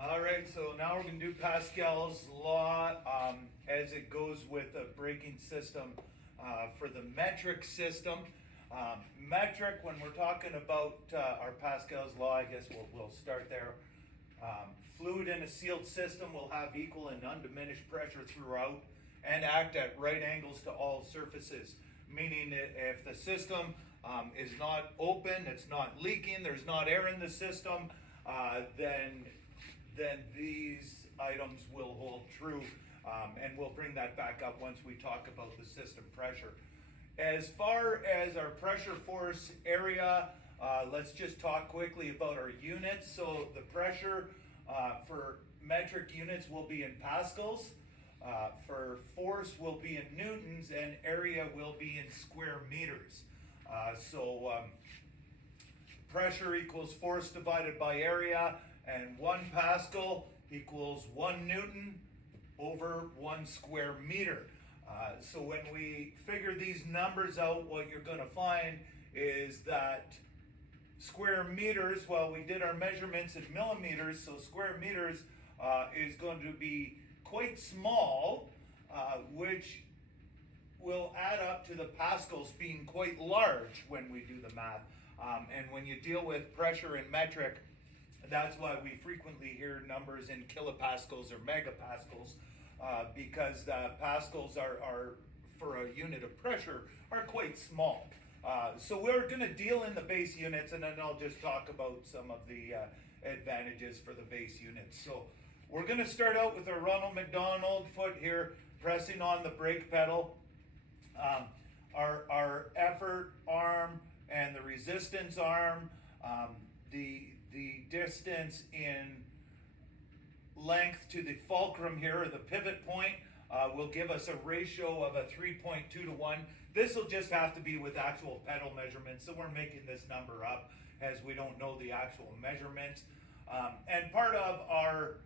All right, so now we're going to do Pascal's law as it goes with a braking system for the metric system. Metric, when we're talking about our Pascal's law, I guess we'll start there. Fluid in a sealed system will have equal and undiminished pressure throughout and act at right angles to all surfaces. Meaning if the system is not open, it's not leaking, there's not air in the system, then these items will hold true, and we'll bring that back up once we talk about the system pressure. As far as our pressure force area, let's just talk quickly about our units. So the pressure for metric units will be in pascals, for force will be in newtons, and area will be in square meters. Pressure equals force divided by area, and 1 Pascal equals 1 Newton over 1 square meter. So when we figure these numbers out, what you're going to find is that square meters, well, we did our measurements in millimeters, so square meters is going to be quite small, which will add up to the pascals being quite large when we do the math. And when you deal with pressure in metric, that's why we frequently hear numbers in kilopascals or megapascals, because the pascals are for a unit of pressure are quite small. So we're going to deal in the base units, and then I'll just talk about some of the advantages for the base units. So we're going to start out with our Ronald McDonald foot here, pressing on the brake pedal. Our effort arm and the resistance arm, the distance in length to the fulcrum here, or the pivot point, will give us a ratio of a 3.2 to 1. This will just have to be with actual pedal measurements, so we're making this number up as we don't know the actual measurements. And part of our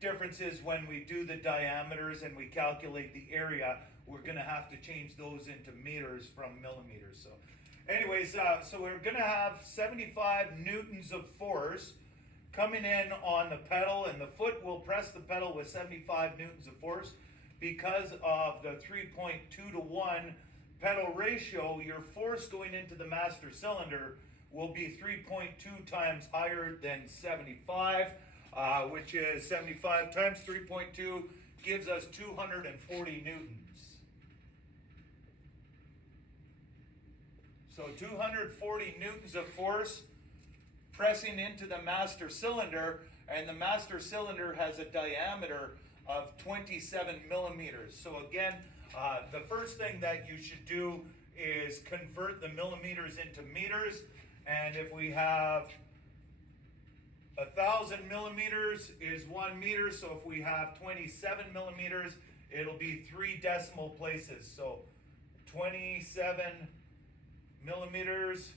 differences when we do the diameters and we calculate the area, we're going to have to change those into meters from millimeters. So anyways, so we're going to have 75 newtons of force coming in on the pedal, and the foot will press the pedal with 75 newtons of force. Because of the 3.2 to 1 pedal ratio, your force going into the master cylinder will be 3.2 times higher than 75, which is 75 times 3.2 gives us 240 newtons. So 240 newtons of force pressing into the master cylinder, and the master cylinder has a diameter of 27 millimeters. So again, the first thing that you should do is convert the millimeters into meters, and if we have 1,000 millimeters is 1 meter, so if we have 27 millimeters, it'll be 3 decimal places. So 27 millimeters,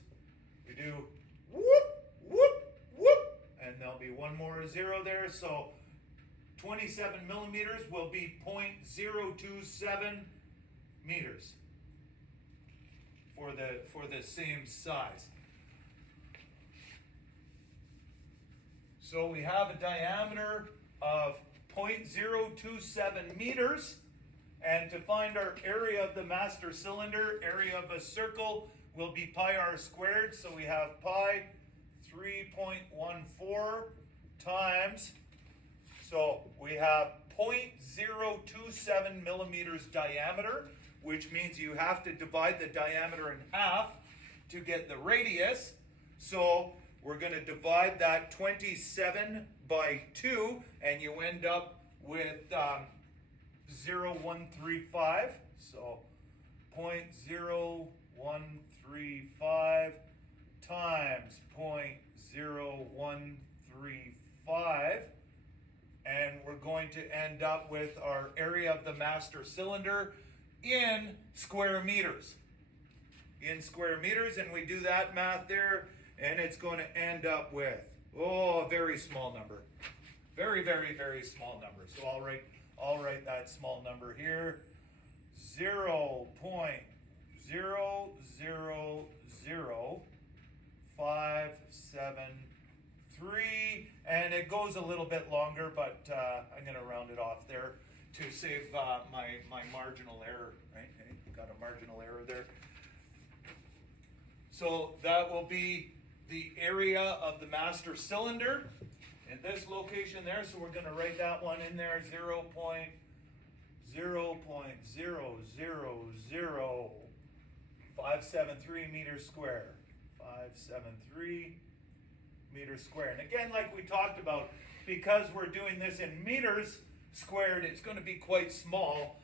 we do whoop, whoop, whoop, and there'll be one more 0 there, so 27 millimeters will be 0.027 meters for the same size. So we have a diameter of 0.027 meters, and to find our area of the master cylinder, area of a circle will be pi r squared. So we have pi 3.14 times. So we have 0.027 millimeters diameter, which means you have to divide the diameter in half to get the radius. So we're going to divide that 27 by 2, and you end up with 0.135. So 0.0135 times 0.0135. And we're going to end up with our area of the master cylinder in square meters. In square meters, and we do that math there, and it's going to end up with, a very small number. Very, very, very small number. So I'll write that small number here. 0.00057 3, And it goes a little bit longer, but I'm going to round it off there to save my marginal error, right? Okay, got a marginal error there. So that will be the area of the master cylinder in this location there. So we're going to write that one in there, 0.0000573 meters square. 573 meters squared. And again, like we talked about, because we're doing this in meters squared, it's going to be quite small.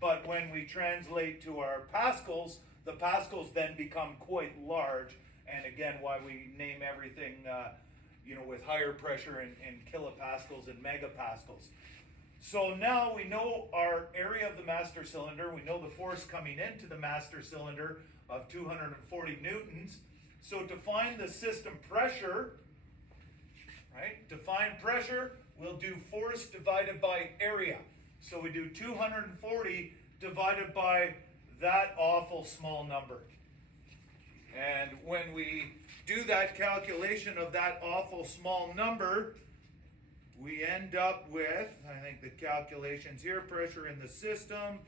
But when we translate to our pascals, the pascals then become quite large. And again, why we name everything, with higher pressure in kilopascals and megapascals. So now we know our area of the master cylinder. We know the force coming into the master cylinder of 240 newtons. So to find the system pressure, right? To find pressure, we'll do force divided by area. So we do 240 divided by that awful small number. And when we do that calculation of that awful small number, we end up with, I think the calculations here, pressure in the system,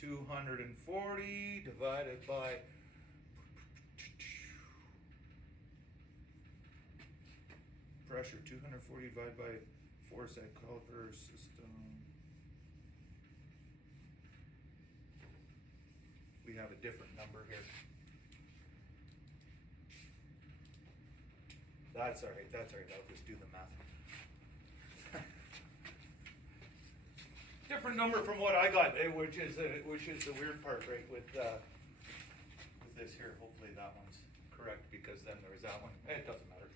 240 divided by pressure, 240 divided by force at caliper system. We have a different number here. That's all right, I'll just do the math. Different number from what I got, which is the weird part, right, with this here. Hopefully that one's correct, because then there's that one. It doesn't matter.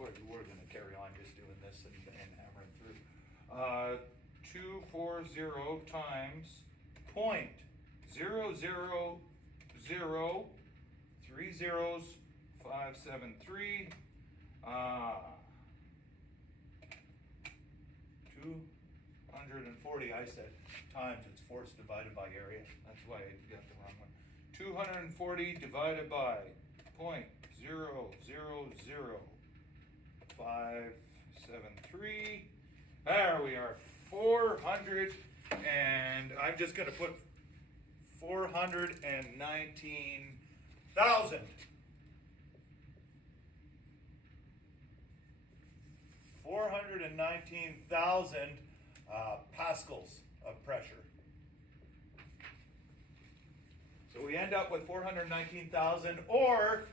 We're going to carry on just doing this and hammering through. 240 times 0.00030 573 240, I said, times, it's force divided by area. That's why I got the wrong one. 240 divided by 0.0000573. There we are, 400, and I'm just going to put 419,000. 419,000 pascals of pressure. So we end up with 419,000, or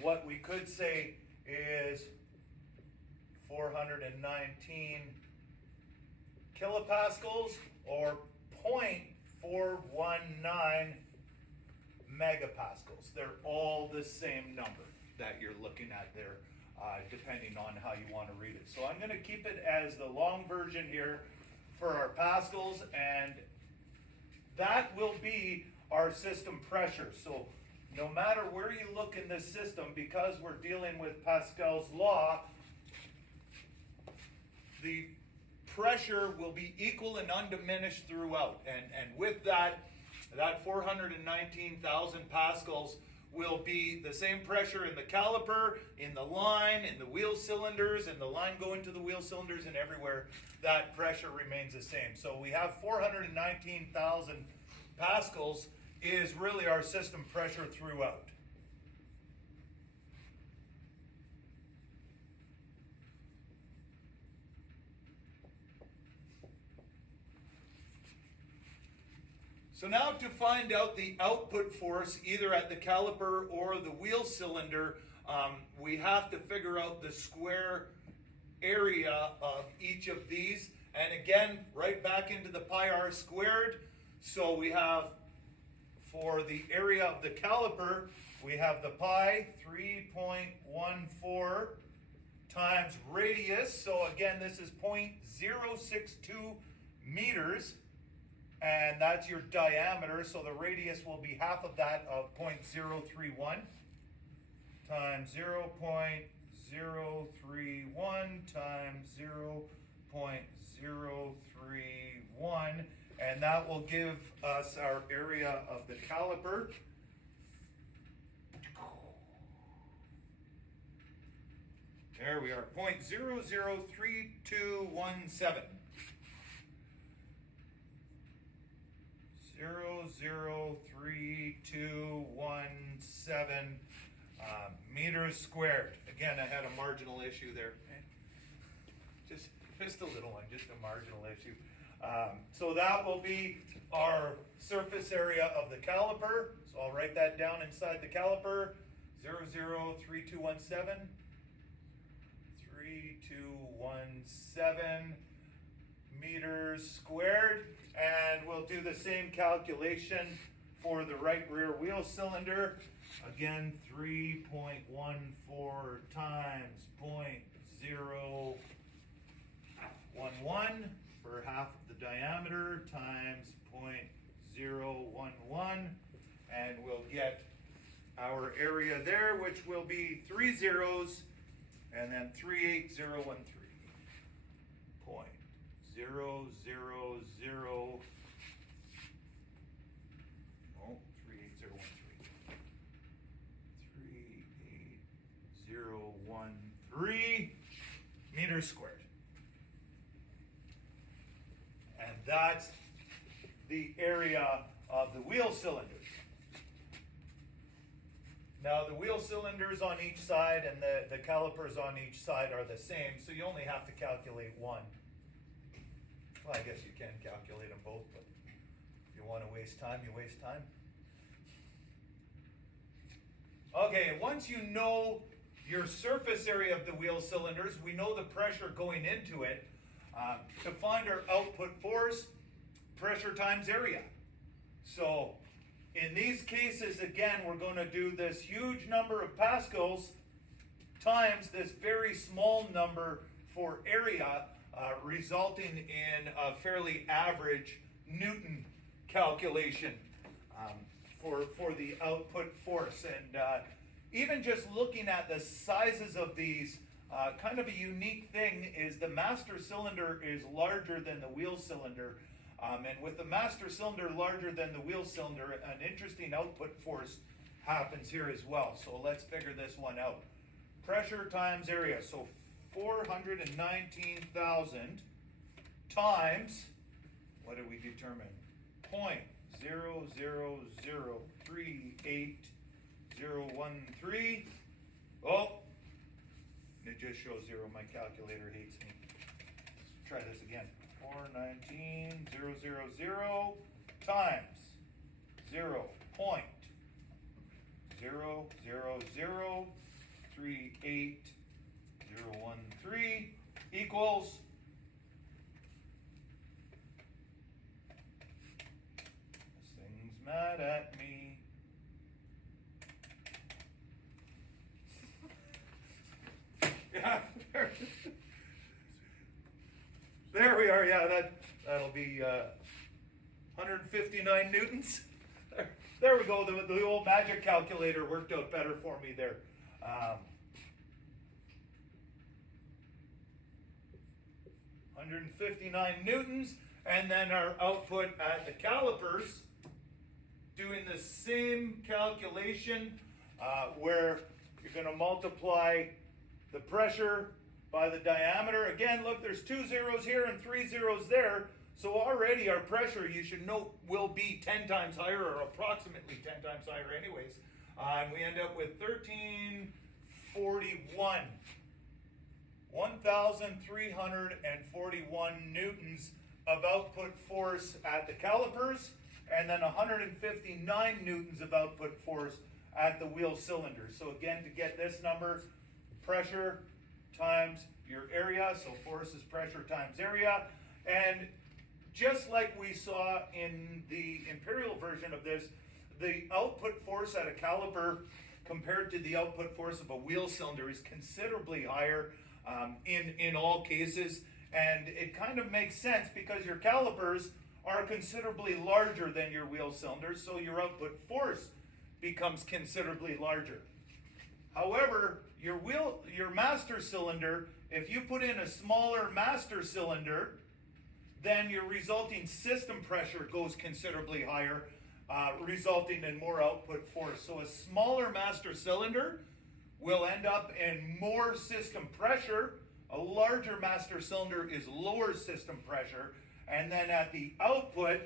what we could say is 419 kilopascals, or 0.419 megapascals. They're all the same number that you're looking at there, depending on how you want to read it. So I'm going to keep it as the long version here for our pascals, and that will be our system pressure. So no matter where you look in this system, because we're dealing with Pascal's law, the pressure will be equal and undiminished throughout. And with that 419,000 pascals will be the same pressure in the caliper, in the line, in the wheel cylinders, and the line going to the wheel cylinders, and everywhere that pressure remains the same. So we have 419,000 pascals is really our system pressure throughout. So now to find out the output force, either at the caliper or the wheel cylinder, we have to figure out the square area of each of these. And again, right back into the pi r squared. So we have, for the area of the caliper, we have the pi, 3.14 times radius. So again, this is 0.062 meters. And that's your diameter, so the radius will be half of that, of 0.031 times 0.031 times 0.031, and that will give us our area of the caliper. There we are, 0.003217. 0.003217 meters squared. Again, I had a marginal issue there. Just a little one, just a marginal issue. So that will be our surface area of the caliper. So I'll write that down inside the caliper. 0.003217. 3217 meters squared, and we'll do the same calculation for the right rear wheel cylinder. Again, 3.14 times 0.011 for half of the diameter times 0.011, and we'll get our area there, which will be 3 zeros and then 38013. 0.000. Oh, 38013. 38013 meters squared. And that's the area of the wheel cylinders. Now the wheel cylinders on each side and the calipers on each side are the same, so you only have to calculate one. Well, I guess you can calculate them both, but if you want to waste time, you waste time. Okay, once you know your surface area of the wheel cylinders, we know the pressure going into it. To find our output force, pressure times area. So in these cases, again, we're going to do this huge number of pascals times this very small number for area, resulting in a fairly average Newton calculation for the output force. And even just looking at the sizes of these, kind of a unique thing is the master cylinder is larger than the wheel cylinder. And with the master cylinder larger than the wheel cylinder, an interesting output force happens here as well. So let's figure this one out. Pressure times area. So 419,000 times, what did we determine? 0.003813. Oh, it just shows zero. My calculator hates me. Let's try this again. 419,000 times 0.00038013 equals this thing's mad at me. Yeah, there we are. Yeah, that'll be 159 newtons. There we go. The old magic calculator worked out better for me there. 159 newtons, and then our output at the calipers, doing the same calculation where you're going to multiply the pressure by the diameter. Again, look, there's 2 zeros here and 3 zeros there. So already our pressure, you should note, will be 10 times higher, or approximately 10 times higher anyways. And we end up with 1341. 1,341 newtons of output force at the calipers, and then 159 newtons of output force at the wheel cylinders. So again, to get this number, pressure times your area, so force is pressure times area. And just like we saw in the imperial version of this, the output force at a caliper compared to the output force of a wheel cylinder is considerably higher in all cases. And it kind of makes sense because your calipers are considerably larger than your wheel cylinders, so your output force becomes considerably larger. However, your master cylinder, if you put in a smaller master cylinder, then your resulting system pressure goes considerably higher, resulting in more output force. So a smaller master cylinder will end up in more system pressure. A larger master cylinder is lower system pressure. And then at the output,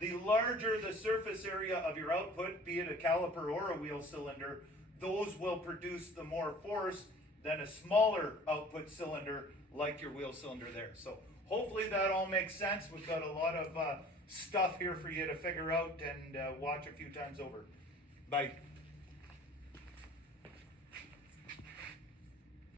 the larger the surface area of your output, be it a caliper or a wheel cylinder, those will produce the more force than a smaller output cylinder like your wheel cylinder there. So hopefully that all makes sense. We've got a lot of stuff here for you to figure out and watch a few times over. Bye.